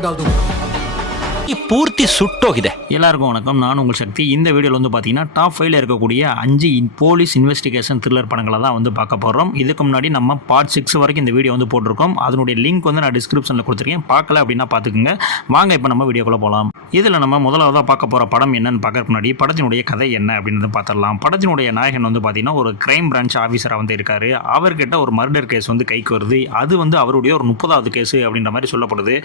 Powder डाल दूंगा। பூர்த்தி சுட்டோகிதே. எல்லாருக்கும் வணக்கம். நான் உங்கள் சக்தி. இந்த வீடியோவில் வந்து பார்த்தீங்கன்னா டாப் 5ல இருக்கக்கூடிய 5 போலீஸ் இன்வெஸ்டிகேஷன் த்ரில்லர் படங்களை தான் வந்து பார்க்க போகிறோம். இதுக்கு முன்னாடி நம்ம பார்ட் 6 வரைக்கும் இந்த வீடியோ வந்து போட்டிருக்கோம். அதனுடைய லிங்க் வந்து நான் டிஸ்கிரிப்ஷனில் கொடுத்துருக்கேன். பார்க்கல அப்படின்னா பார்த்துக்குங்க. வாங்க இப்போ நம்ம வீடியோக்குள்ளே போகலாம். இதில் நம்ம முதலாவதாக பார்க்க போகிற படம் என்னன்னு பார்க்கறதுக்கு முன்னாடி படத்தினுடைய கதை என்ன அப்படின்னு பார்த்துடலாம். படத்தினுடைய நாயகன் வந்து பார்த்தீங்கன்னா ஒரு கிரைம் பிரான்ச் ஆஃபீஸராக வந்து இருக்காரு. அவர்கிட்ட ஒரு மர்டர் கேஸ் வந்து கைக்கு வருது. அது வந்து அவருடைய ஒரு 30வது கேஸு அப்படின்ற மாதிரி சொல்லப்படுது.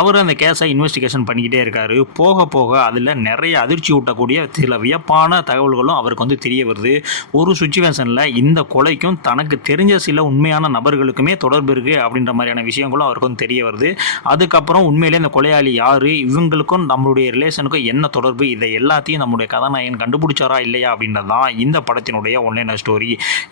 அவர் அந்த கேஸை இன்வெஸ்டிகேஷன் பண்ணிக்கிட்டே இருக்காரு. போக போக அதில் நிறைய அதிர்ச்சி ஊட்டக்கூடிய சில வியப்பான தகவல்களும் அவருக்கு வந்து தெரிய வருது. ஒரு சுச்சுவேஷனில் இந்த கொலைக்கும் தனக்கு தெரிஞ்ச சில உண்மையான நபர்களுக்குமே தொடர்பு இருக்குது அப்படின்ற மாதிரியான விஷயங்களும் அவருக்கு வந்து தெரிய வருது. அதுக்கப்புறம் உண்மையிலே இந்த கொலையாளி யார், இவங்களுக்கும் நம்மளுடைய ரிலேஷனுக்கும் என்ன தொடர்பு, இதை எல்லாத்தையும் நம்முடைய கதாநாயகன் கண்டுபிடிச்சாரா இல்லையா அப்படின்றது தான் இந்த படத்தினுடைய ஒன்லைனர் ஸ்டோரி.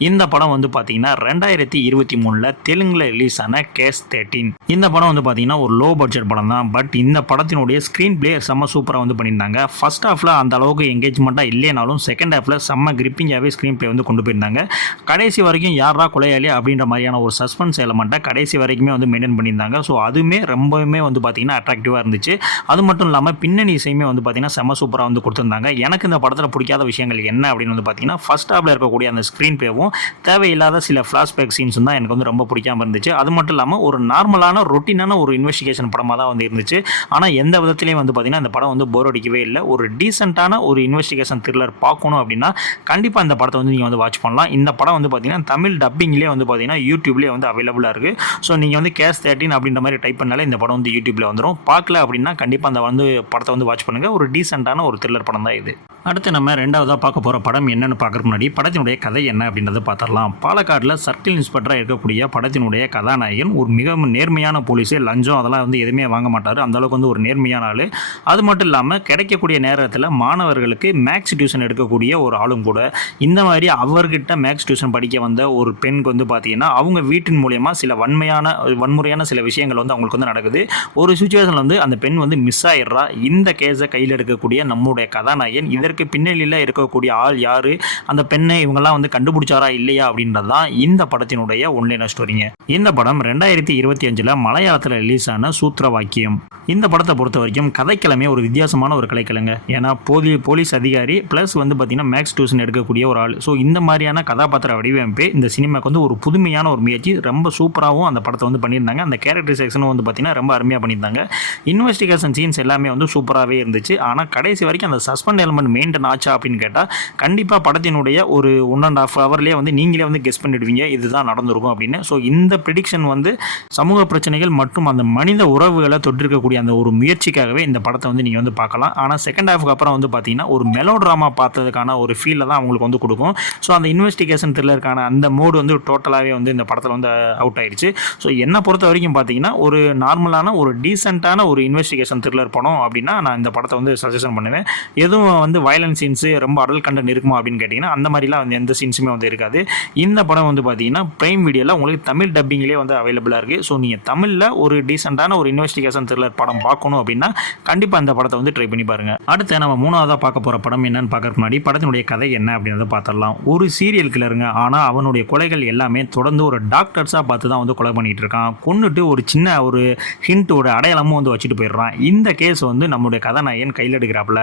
இந்த படம் வந்து பார்த்தீங்கன்னா 2023 தெலுங்குல ரிலீஸ் ஆன கேஸ் 13. இந்த படம் வந்து பார்த்தீங்கன்னா ஒரு லோ பட்ஜெட் படம் தான். பட் இந்த படத்தினுடைய ஸ்க்ரீன் பிளே செம்ம சூப்பராக வந்து பண்ணியிருந்தாங்க. ஃபர்ஸ்ட் ஹாஃபில் அந்த அளவுக்கு என்கேஜ்மெண்ட்டாக இல்லைனாலும் செகண்ட் ஹாஃபில் செம்ம கிரிப்பிங்காகவே ஸ்க்ரீன் பிளே வந்து கொண்டு போயிருந்தாங்க. கடைசி வரைக்கும் யாரா கொலையாளி அப்படின்ற மாதிரியான ஒரு சஸ்பென்ஸ் எலமெண்ட்டை கடைசி வரைக்குமே வந்து மெயின்டைன் பண்ணியிருந்தாங்க. ஸோ அதுவுமே ரொம்பவுமே வந்து பார்த்தீங்கன்னா அட்ராக்டிவாக இருந்துச்சு. அது மட்டும் இல்லாமல் பின்னணி இசையுமே வந்து பார்த்தீங்கன்னா செம்ம சூப்பராக வந்து கொடுத்துருந்தாங்க. எனக்கு இந்த படத்தில் பிடிக்காத விஷயங்கள் என்ன அப்படின்னு வந்து பார்த்தீங்கன்னா ஃபர்ஸ்ட் ஹாஃபில் இருக்கக்கூடிய அந்த ஸ்க்ரீன் பிளேவும் தேவையில்லாத சில ஃப்ளாஷ்பேக் சீன்ஸும் தான் எனக்கு வந்து ரொம்ப பிடிக்காமல் இருந்துச்சு. அது மட்டும் இல்லாமல் ஒரு நார்மலான ரொட்டீனான ஒரு இன்வெஸ்டிகேஷன் படமாக தான் வந்து இருந்துச்சு. ஆனால் எந்த விதத்துலையும் வந்து பார்த்தீங்கன்னா இந்த படம் வந்து போர் அடிக்கவே இல்லை. ஒரு டீசென்ட்டான ஒரு இன்வெஸ்டிகேஷன் த்ரில்லர் பார்க்கணும் அப்படின்னா கண்டிப்பாக இந்த படத்தை வந்து நீங்கள் வந்து வாட்ச் பண்ணலாம். இந்த படம் வந்து பார்த்தீங்கன்னா தமிழ் டப்பிங்லேயே வந்து பார்த்தீங்கன்னா யூடியூப்லேயே வந்து அவைலபிளாக இருக்குது. ஸோ நீங்கள் வந்து கேஸ் 13 அப்படின்ற மாதிரி டைப் பண்ணாலே இந்த படம் வந்து யூடியூப்பில் வந்துடும். பார்க்கல அப்படின்னா கண்டிப்பாக அந்த வந்து படத்தை வந்து வாட்ச் பண்ணுங்கள். ஒரு டீசென்ட்டான ஒரு த்ரில்லர் படம் தான் இது. அடுத்து நம்ம ரெண்டாவதாக பார்க்க போகிற படம் என்னன்னு பார்க்குறதுக்கு முன்னாடி படத்தினுடைய கதை என்ன அப்படின்றத பார்த்துடலாம். பாலக்காட்டில் சர்க்கிள் இன்ஸ்பெக்டராக இருக்கக்கூடிய படத்தினுடைய கதாநாயகன் ஒரு மிக நேர்மையான போலீஸு. லஞ்சம் அதெல்லாம் வந்து எதுவுமே வாங்க மாட்டார். அந்தளவுக்கு வந்து ஒரு நேர்மையான ஆள். அது மட்டும் இல்லாமல் கிடைக்கக்கூடிய நேரத்தில் மாணவர்களுக்கு மேக்ஸ் டியூஷன் எடுக்கக்கூடிய ஒரு ஆளும் கூட. இந்த மாதிரி அவர்கிட்ட மேக்ஸ் டியூஷன் படிக்க வந்த ஒரு பெண்ணுக்கு வந்து பார்த்தீங்கன்னா அவங்க வீட்டின் மூலயமா சில வன்முறையான சில விஷயங்கள் வந்து அவங்களுக்கு வந்து நடக்குது. ஒரு சுச்சுவேஷனில் வந்து அந்த பெண் வந்து மிஸ் ஆயிடுறா. இந்த கேஸை கையில் எடுக்கக்கூடிய நம்முடைய கதாநாயகன் இதற்கு பின்னணியில் இருக்கக்கூடிய ஆள் யாரு, அந்த பெண்ணை இவங்கெல்லாம் வந்து கண்டுபிடிச்சாரா இல்லையா அப்படின்றது தான் இந்த படத்தினுடைய ஒன்லைனர் ஸ்டோரிங்க. இந்த படம் 2025 மலையாளத்தில் ரிலீஸ் ஆன சூத்திரவாக்கியம். இந்த படத்தை பொறுத்த வரைக்கும் கதைக்கிழமை ஒரு வித்தியாசமான ஒரு கலைக்கிழங்க. ஏன்னா போலீஸ் அதிகாரி ப்ளஸ் வந்து பார்த்தீங்கன்னா மேக்ஸ் டியூஷன் எடுக்கக்கூடிய ஒரு ஆள். ஸோ இந்த மாதிரியான கதாபாத்திர வடிவமைப்பு இந்த சினிமாவுக்கு வந்து ஒரு புதுமையான ஒரு முயற்சி. ரொம்ப சூப்பராகவும் அந்த படத்தை வந்து பண்ணியிருந்தாங்க. அந்த கேரக்டரைசேஷனும் வந்து பார்த்தீங்கன்னா ரொம்ப அருமையாக பண்ணியிருந்தாங்க. இன்வெஸ்டிகேஷன் சீன்ஸ் எல்லாமே வந்து சூப்பராகவே இருந்துச்சு. ஆனால் கடைசி வரைக்கும் அந்த சஸ்பெண்ட் எலமெண்ட் மெயின்டைன் ஆச்சா அப்படின்னு கேட்டால் கண்டிப்பாக படத்தினுடைய ஒரு 1.5 ஹவர்லேயே வந்து நீங்களே வந்து கெஸ் பண்ணிடுவீங்க இதுதான் நடந்திருக்கும் அப்படின்னு. ஸோ இந்த ப்ரெடிக்ஷன் வந்து சமூக பிரச்சனைகள் மற்றும் அந்த மனித உறவுகளை தொட்டிருக்கக்கூடிய அந்த ஒரு முயற்சிக்காகவே இந்த படத்தை வந்து நீங்கள் வந்து பார்க்கலாம். ஆனால் செகண்ட் ஹாஃப்க்கு அப்புறம் வந்து பார்த்தீங்கன்னா ஒரு மெலோ ட்ராமா பார்த்ததுக்கான ஒரு ஃபீலை தான் அவங்களுக்கு வந்து கொடுக்கும். ஸோ அந்த இன்வெஸ்டிகேஷன் த்ரில்லருக்கான அந்த மோடு வந்து டோட்டலாகவே வந்து இந்த படத்தில் வந்து அவுட் ஆயிடுச்சு. ஸோ என்னை பொறுத்த வரைக்கும் பார்த்தீங்கன்னா ஒரு நார்மலான ஒரு டீசென்ட்டான ஒரு இன்வெஸ்டிகேஷன் த்ரில்லர் படம் அப்படின்னா நான் இந்த படத்தை வந்து சஜஷன் பண்ணுவேன். எதுவும் வந்து வயலன்ஸ் சீன்ஸு ரொம்ப அடல் கண்டென்ட் இருக்குமா அப்படின்னு கேட்டிங்கன்னா அந்த மாதிரிலாம் வந்து எந்த சீன்ஸுமே வந்து இருக்காது. இந்த படம் வந்து பார்த்தீங்கன்னா பிரைம் வீடியோவில் உங்களுக்கு தமிழ் டப்பிங்லேயே வந்து அவைலபிளாக இருக்குது. ஸோ நீங்கள் தமிழில் ஒரு டீசென்ட்டான ஒரு இன்வெஸ்டிகேஷன் த்ரில்லர் படம் பார்க்கணும் அப்படின்னா கண்டிப்பாக இந்த படத்தை வந்து ட்ரை பண்ணி பாருங்கள். அடுத்து நம்ம மூணாவதாக பார்க்க போகிற படம் என்னன்னு பார்க்கறதுக்கு முன்னாடி படத்தினுடைய கதை என்ன அப்படின்றத பார்த்துடலாம். ஒரு சீரியல் கில்லருங்க. ஆனால் அவனுடைய கொலைகள் எல்லாமே தொடர்ந்து ஒரு டாக்டர்ஸாக பார்த்து தான் வந்து கொலை பண்ணிகிட்டு இருக்கான். கொண்டுட்டு ஒரு சின்ன ஒரு ஹிண்ட்டோட அடையாளமும் வந்து வச்சுட்டு போயிடுறான். இந்த கேஸ் வந்து நம்முடைய கதாநாயகன் கையில் எடுக்கிறாப்புல.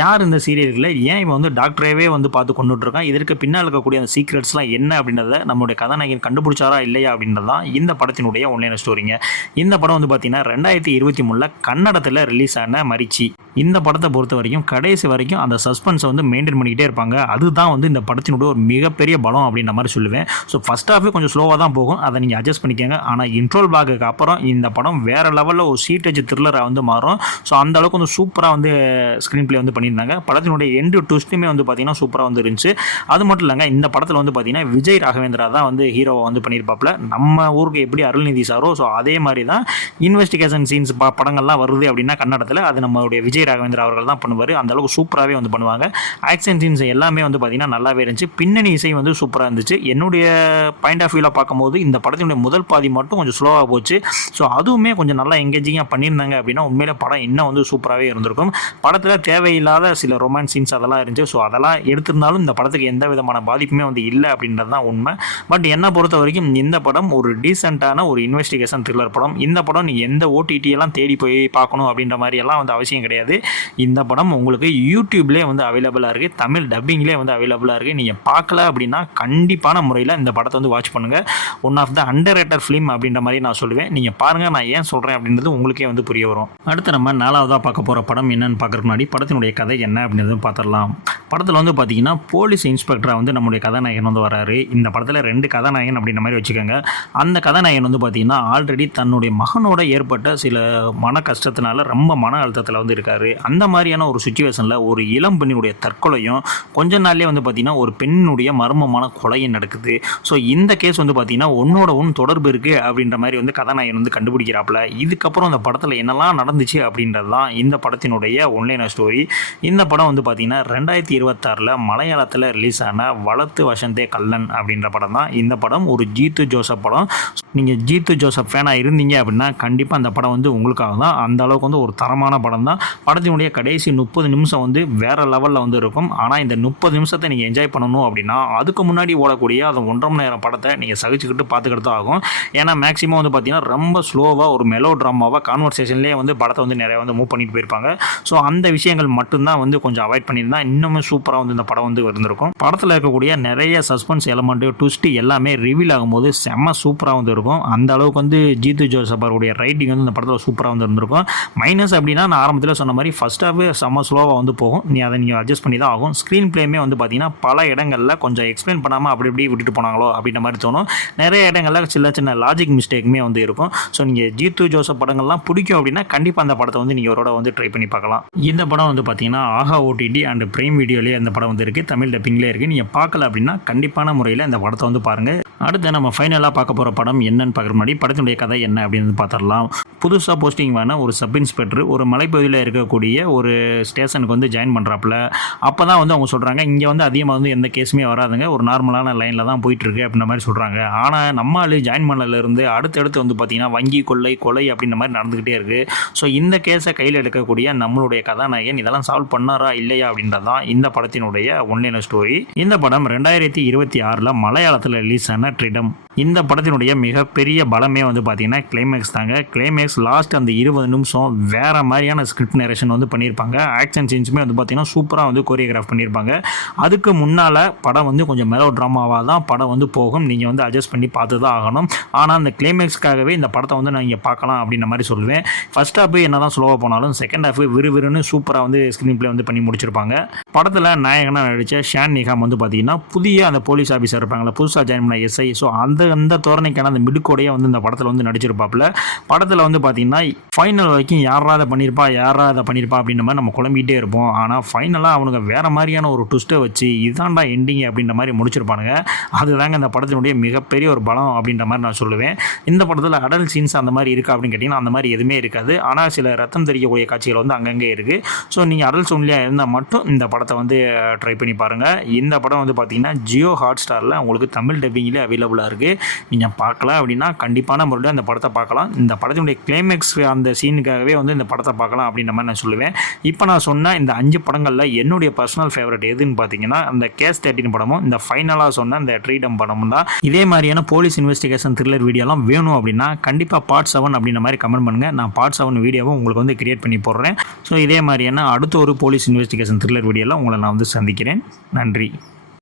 யார் இந்த சீரியல்களை ஏன் இவன் வந்து டாக்டரேவே வந்து பார்த்து கொண்டுட்டு இருக்கான், இதற்கு பின்னால் இருக்கக்கூடிய அந்த சீக்ரெட்ஸ்லாம் என்ன அப்படின்றத நம்மளுடைய கதாநாயகன் கண்டுபிடிச்சாரா இல்லையா அப்படின்றது தான் இந்த படத்தினுடைய ஒன்லைனர் ஸ்டோரிங்க. இந்த படம் வந்து பார்த்தீங்கன்னா 2023 கன்னடத்தில் ரிலீஸ் ஆன மரிச்சி. இந்த படத்தை பொறுத்த வரைக்கும் கடைசி வரைக்கும் அந்த சஸ்பென்ஸை வந்து மெயின்டைன் பண்ணிக்கிட்டே இருப்பாங்க. அதுதான் வந்து இந்த படத்தினுடைய ஒரு மிகப்பெரிய பலம் அப்படின்ற மாதிரி சொல்லுவேன். ஸோ ஃபர்ஸ்ட் ஹாஃபே கொஞ்சம் ஸ்லோவாக தான் போகும், அதை நீங்கள் அட்ஜஸ்ட் பண்ணிக்கோங்க. ஆனால் இன்ட்ரோல் பிளாக்கு அப்புறம் இந்த படம் வேறு லெவலில் ஒரு சீட்டேஜ் த்ரில்லராக வந்து மாறும். ஸோ அந்த அளவுக்கு வந்து சூப்பராக வந்து ஸ்க்ரீன் பிளே வந்து பண்ணியிருந்தாங்க. படத்தினுடைய எண்டு ட்விஸ்ட்டுமே வந்து பார்த்தீங்கன்னா சூப்பராக வந்து இருந்துச்சு. அது மட்டும் இல்லைங்க, இந்த படத்தில் வந்து பார்த்தீங்கன்னா விஜய் ராகவேந்திரா தான் வந்து ஹீரோவை வந்து பண்ணியிருப்பாப்புல. நம்ம ஊருக்கு எப்படி அருள்நிதி சாரோ ஸோ அதே மாதிரி தான் இன்வெஸ்டிகேஷன் சீன்ஸ் படங்கள்லாம் வருது அப்படின்னா கன்னடத்தில் அது நம்மளுடைய விஜய் ராகவேந்திரா அவர்கள் தான் பண்ணுவார். அந்த அளவுக்கு சூப்பராகவே வந்து பண்ணுவாங்க. ஆக்ஷன் சீன்ஸ் எல்லாமே வந்து பார்த்தீங்கன்னா நல்லாவே இருந்துச்சு. பின்னணி இசை வந்து சூப்பராக இருந்துச்சு. என்னுடைய பாயிண்ட் ஆஃப் வியூவில் பார்க்கும்போது இந்த படத்தினுடைய முதல் பாதி மட்டும் கொஞ்சம் ஸ்லோவாக போச்சு. ஸோ அதுவுமே கொஞ்சம் நல்லா எங்கேஜிங்காக பண்ணியிருந்தாங்க அப்படின்னா உண்மையிலே படம் இன்னும் வந்து சூப்பராகவே இருந்திருக்கும். படத்தில் தேவையில்லாத சில ரொமான்ஸ் வயலன்ஸ் சீன்ஸ் அதெல்லாம் இருந்துச்சு. ஸோ அதெல்லாம் எடுத்திருந்தாலும் இந்த படத்துக்கு எந்த விதமான பாதிப்புமே வந்து இல்லை அப்படின்றது தான் உண்மை. பட் என்னை பொறுத்த வரைக்கும் இந்த படம் ஒரு டீசெண்டான ஒரு இன்வெஸ்டிகேஷன் த்ரில்லர் படம். இந்த படம் நீங்கள் எந்த ஓடிடி எல்லாம் தேடி போய் பார்க்கணும் அப்படின்ற மாதிரி எல்லாம் வந்து அவசியம் கிடையாது. இந்த படம் உங்களுக்கு யூடியூப்லேயே வந்து அவைலபிளாக இருக்குது, தமிழ் டப்பிங்லேயே வந்து அவைலபிளாக இருக்குது. நீங்கள் பார்க்கல அப்படின்னா கண்டிப்பான முறையில் இந்த படத்தை வந்து வாட்ச் பண்ணுங்கள். One of the underrated film அப்படின்ற மாதிரி நான் சொல்லுவேன். நீங்கள் பாருங்கள், நான் ஏன் சொல்கிறேன் அப்படின்றது உங்களுக்கே வந்து புரிய வரும். அடுத்து நம்ம 4வதாக பார்க்க போகிற படம் என்னன்னு பார்க்குறதுக்கு முன்னாடி படத்தினுடைய கதை என்ன அப்படின்றதும் பார்த்துடலாம். படத்தில் வந்து பார்த்தீங்கன்னா போலீஸ் இன்ஸ்பெக்டராக வந்து நம்முடைய கதாநாயகன் வந்து வராரு. இந்த படத்தில் 2 கதாநாயகன் அப்படின்ற மாதிரி வச்சுக்கோங்க. அந்த கதாநாயகன் வந்து பார்த்தீங்கன்னா ஆல்ரெடி தன்னுடைய மகனோட ஏற்பட்ட சில மன கஷ்டத்தினால ரொம்ப மன அழுத்தத்தில் வந்து இருக்காரு. அந்த மாதிரியான ஒரு சுச்சுவேஷனில் ஒரு இளம் பெண்ணினுடைய தற்கொலையும் கொஞ்ச நாள்லேயே வந்து பார்த்தீங்கன்னா ஒரு பெண்ணுடைய மர்மமான கொலையும் நடக்குது. ஸோ இந்த கேஸ் வந்து பார்த்தீங்கன்னா ஒன்னோட தொடர்பு இருக்குது அப்படின்ற மாதிரி வந்து கதாநாயகன் வந்து கண்டுபிடிக்கிறாப்புல. இதுக்கப்புறம் அந்த படத்தில் என்னெல்லாம் நடந்துச்சு அப்படின்றது தான் இந்த படத்தினுடைய ஒன்லைனர் ஸ்டோரி. இந்த படம் வந்து பார்த்தீங்கன்னா 2026 மலையாளத்தில் ரிலீஸ் ஆன வளத்து வசந்தே கல்லன் அப்படின்ற படம் தான். இந்த படம் ஒரு ஜீத்து ஜோசப் படம். நீங்கள் ஜீத்து ஜோசப் ஃபேனாக இருந்தீங்க அப்படின்னா கண்டிப்பாக அந்த படம் வந்து உங்களுக்காக தான். அந்த அளவுக்கு வந்து ஒரு தரமான படம் தான். படத்தினுடைய கடைசி 30 நிமிஷம் வந்து வேறு லெவலில் வந்து இருக்கும். ஆனால் இந்த 30 நிமிஷத்தை நீங்கள் என்ஜாய் பண்ணணும் அப்படின்னா அதுக்கு முன்னாடி ஓடக்கூடிய அந்த 1.5 மணி நேரம் படத்தை நீங்கள் சகிச்சுக்கிட்டு பார்த்துக்கிட்டு தான் ஆகும். ஏன்னா மேக்ஸிமம் வந்து பார்த்தீங்கன்னா ரொம்ப ஸ்லோவாக ஒரு மெலோ ட்ராமாவாக கான்வர்சேஷன்லேயே வந்து படத்தை வந்து நிறைய வந்து மூவ் பண்ணிட்டு போயிருப்பாங்க. ஸோ அந்த விஷயங்கள் மட்டும்தான் வந்து கொஞ்சம் அவாய்ட் பண்ணியிருந்தா இன்னுமே சூப்பராக வந்து இந்த படம் வந்து இருந்திருக்கும். படத்தில் இருக்கக்கூடிய நிறைய சஸ்பென்ஸ் எலமெண்ட்டு ட்விஸ்ட் எல்லாமே ரிவீல் ஆகும்போது செம்ம சூப்பராக வந்து இருக்கும். அந்த அளவுக்கு வந்து ஜீத்து ஜோசப் அவருடைய ரைட்டிங் வந்து இந்த படத்தில் சூப்பராக வந்து இருந்திருக்கும். மைனஸ் அப்படின்னா நான் ஆரம்பத்தில் சொன்ன மாதிரி ஃபர்ஸ்ட் ஹாஃப் செம்ம ஸ்லோவாக வந்து போகும். அதை நீங்கள் அட்ஜஸ்ட் பண்ணி தான் ஆகும். ஸ்க்ரீன் பிளேமே வந்து பார்த்தீங்கன்னா பல இடங்களில் கொஞ்சம் எக்ஸ்பிளைன் பண்ணாமல் அப்படி இப்படி விட்டுட்டு போனாங்களோ அப்படின்ற மாதிரி தோணும். நிறைய இடங்களில் சின்ன சின்ன லாஜிக் மிஸ்டேக்குமே வந்து இருக்கும். ஸோ நீங்கள் ஜீத்து ஜோசப் படங்கள்லாம் பிடிக்கும் அப்படின்னா கண்டிப்பாக அந்த படத்தை வந்து நீங்கள் அவரோட வந்து ட்ரை பண்ணி பார்க்கலாம். இந்த படம் வந்து பார்த்தீங்கன்னா ஆஹா ஓடிடி அண்ட் பிரைம் வீடியோலேயே அந்த படம் வந்து இருக்குது, தமிழ் டப்பிங்லேயே இருக்குது. நீங்கள் பார்க்கல அப்படின்னா கண்டிப்பான முறையில் இந்த படத்தை வந்து பாருங்கள். அடுத்து நம்ம ஃபைனலாக பார்க்க போகிற படம் என்னன்னு பார்க்குற முன்னாடி படத்தினுடைய கதை என்ன அப்படின்னு பார்த்துடலாம். புதுசாக போஸ்டிங் வேண ஒரு சப் இன்ஸ்பெக்டர் ஒரு மலைப்பகுதியில் இருக்கக்கூடிய ஒரு ஸ்டேஷனுக்கு வந்து ஜாயின் பண்ணுறாப்புல. அப்போ தான் வந்து அவங்க சொல்கிறாங்க இங்கே வந்து அதிகமாக வந்து எந்த கேஸுமே வராதுங்க, ஒரு நார்மலான லைனில் தான் போயிட்டுருக்கு அப்படின்ற மாதிரி சொல்கிறாங்க. ஆனால் நம்ம ஆள் ஜாயின் பண்ணலேருந்து அடுத்தடுத்து வந்து பார்த்திங்கன்னா வங்கி கொலை அப்படின்ற மாதிரி நடந்துக்கிட்டே இருக்குது. ஸோ இந்த கேஸை கையில் எடுக்கக்கூடிய நம்மளுடைய கதாநாயகன் இதெல்லாம் சால்வ் பண்ணாரா இல்லையா அப்படின்றது தான் இந்த படத்தினுடைய ஒன்லைனர் ஸ்டோரி. இந்த படம் 2026 மலையாளத்தில் ரிலீஸ் ஆன ட்ரிடம். இந்த படத்தினுடைய மிகப்பெரிய பலமே வந்து பார்த்தீங்கன்னா கிளைமேக்ஸ் தாங்க. கிளைமேக்ஸ் லாஸ்ட் அந்த 20 நிமிஷம் வேறு மாதிரியான ஸ்கிரிப்ட் நரேஷன் வந்து பண்ணியிருப்பாங்க. ஆக்ஷன் சீன்ஸுமே வந்து பார்த்தீங்கன்னா சூப்பராக வந்து கோரியோகிராஃப் பண்ணியிருப்பாங்க. அதுக்கு முன்னால் படம் வந்து கொஞ்சம் மெலோ ட்ராமாவாக தான் படம் வந்து போகும். நீங்கள் வந்து அட்ஜஸ்ட் பண்ணி பார்த்து தான் ஆகணும். ஆனால் அந்த கிளைமேக்ஸ்க்காகவே இந்த படத்தை வந்து நான் இங்கே பார்க்கலாம் அப்படின்ற மாதிரி சொல்லுவேன். ஃபர்ஸ்ட் ஹாஃப் என்ன தான் ஸ்லோவாக போனாலும் செகண்ட் ஹாஃப் விறுவிறுன்னு சூப்பராக வந்து ஸ்க்ரீன் பிளே வந்து பண்ணி முடிச்சிருப்பாங்க. படத்தில் நாயகனாக நடித்த ஷான் நிகாம் வந்து பார்த்தீங்கன்னா புதிய அந்த போலீஸ் ஆஃபீஸர் இருப்பாங்களா, புதுசாக ஜாயின் பண்ண எஸ்ஐ. ஸோ அந்த தோரணைக்கான அந்த மிடுக்கோடையே வந்து இந்த படத்தில் வந்து நடிச்சிருப்பாப்புல. படத்தில் வந்து பார்த்தீங்கன்னா ஃபைனல் வரைக்கும் யாரா அதை பண்ணியிருப்பா அப்படின்ற மாதிரி நம்ம குழம்பிகிட்டே இருப்போம். ஆனால் ஃபைனலாக அவனுக்கு வேறு மாதிரியான ஒரு ட்விஸ்ட்டை வச்சு இதாண்டா எண்டிங் அப்படின்ற மாதிரி முடிச்சிருப்பானுங்க. அதுதாங்க இந்த படத்தினுடைய மிகப்பெரிய ஒரு பலம் அப்படின்ற மாதிரி நான் சொல்லுவேன். இந்த படத்தில் அடல்ட் சீன்ஸ் அந்த மாதிரி இருக்கா அப்படின்னு கேட்டிங்கன்னா அந்த மாதிரி எதுவுமே இருக்காது. ஆனால் சில ரத்தம் தெரியக்கூடிய காட்சிகள் வந்து அங்கங்கே இருக்குது. ஸோ நீங்கள் அடல்ட் ஒன்லியாக இருந்தால் மட்டும் இந்த படத்தை வந்து ட்ரை பண்ணி பாருங்கள். இந்த படம் வந்து பார்த்தீங்கன்னா ஜியோ ஹாட்ஸ்டாரில் உங்களுக்கு தமிழ் டப்பிங்கிலே அவைலபிளாக இருக்குது. நீங்கள் பார்க்கல அப்படின்னா கண்டிப்பான முறையில் அந்த படத்தை பார்க்கலாம். இந்த படத்தினுடைய கிளைமேக்ஸ் அந்த சீனுக்காகவே வந்து இந்த படத்தை பார்க்கலாம் அப்படின்ற மாதிரி நான் சொல்லுவேன். இப்போ நான் சொன்ன இந்த 5 படங்களில் என்னுடைய பர்சனல் ஃபேவரட் எதுன்னு பார்த்தீங்கன்னா அந்த கேஸ் 13 படமும் இந்த ஃபைனலாக சொன்ன இந்த ட்ரீடம் படமும் தான். இதே மாதிரியான போலீஸ் இன்வெஸ்டிகேஷன் த்ரில்லர் வீடியோலாம் வேணும் அப்படின்னா கண்டிப்பாக பார்ட் 7 அப்படின்ற மாதிரி கமெண்ட் பண்ணுங்கள். நான் பார்ட் 7 வீடியோவும் உங்களுக்கு வந்து கிரியேட் பண்ணி போடுறேன். ஸோ இதே மாதிரியான அடுத்த ஒரு போலீஸ் இன்வெஸ்டிகேஷன் த்ரில்லர் வீடியோவில் உங்களை நான் வந்து சந்திக்கிறேன். நன்றி.